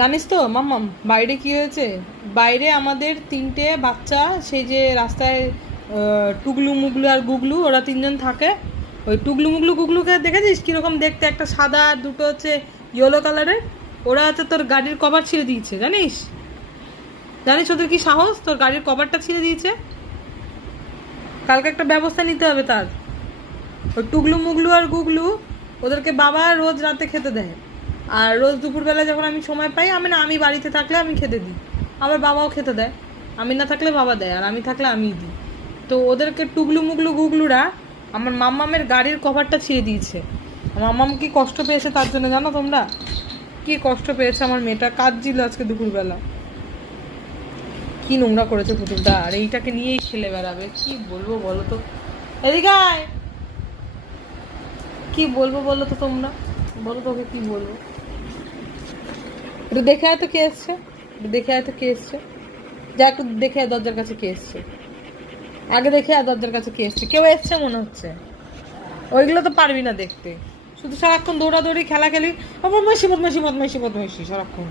জানিস তো মাম্মাম, বাইরে কি হয়েছে? বাইরে আমাদের তিনটে বাচ্চা, সেই যে রাস্তায় টুগলু মুগলু আর গুগলু, ওরা তিনজন থাকে। ওই টুগলু মুগলু গুগলুকে দেখেছিস কীরকম দেখতে? একটা সাদা আর দুটো হচ্ছে ইয়েলো কালারের। ওরা হচ্ছে তোর গাড়ির কভার ছিঁড়ে দিয়েছে, জানিস? জানিস ওদের কি সাহস? তোর গাড়ির কভারটা ছিঁড়ে দিয়েছে। কালকে একটা ব্যবস্থা নিতে হবে তার। ওই টুগলু মুগলু আর গুগলু, ওদেরকে বাবা রোজ রাতে খেতে দেয়। আর রোজ দুপুরবেলা যখন আমি সময় পাই, আমি বাড়িতে থাকলে আমি খেতে দিই, আমার বাবাও খেতে দেয়। আমি না থাকলে বাবা দেয়, আর আমি থাকলে আমিই দিই। তো ওদেরকে টুগলু মুগলু গুগলুরা আমার মাম্মামের গাড়ির কভারটা ছিঁড়ে দিয়েছে। মাম্মাম কি কষ্ট পেয়েছে তার জন্য জানো তোমরা? কি কষ্ট পেয়েছে আমার মেয়েটা, কাঁদছিল আজকে দুপুরবেলা। কি নোংরা করেছে পুতুলটা, আর এইটাকে নিয়েই খেলে বেড়াবে। কি বলবো বলো তো? এদিকে আয়। কি বলবো বলো তো তোমরা? বলো তোকে কি বলবো? একটু দেখে আয় তো কে এসছে, একটু দেখে আয় তো কে এসছে। যা একটু দেখে আয় দরজার কাছে কে এসছে। আগে দেখে আয় দরজার কাছে কে এসছে। কেউ এসছে মনে হচ্ছে। ওইগুলো তো পারবি না দেখতে, শুধু সারাক্ষণ দৌড়াদৌড়ি খেলাখেলি, বদমাইশি বদমাইশি বদমাইশি বদমাইশি সারাক্ষণ।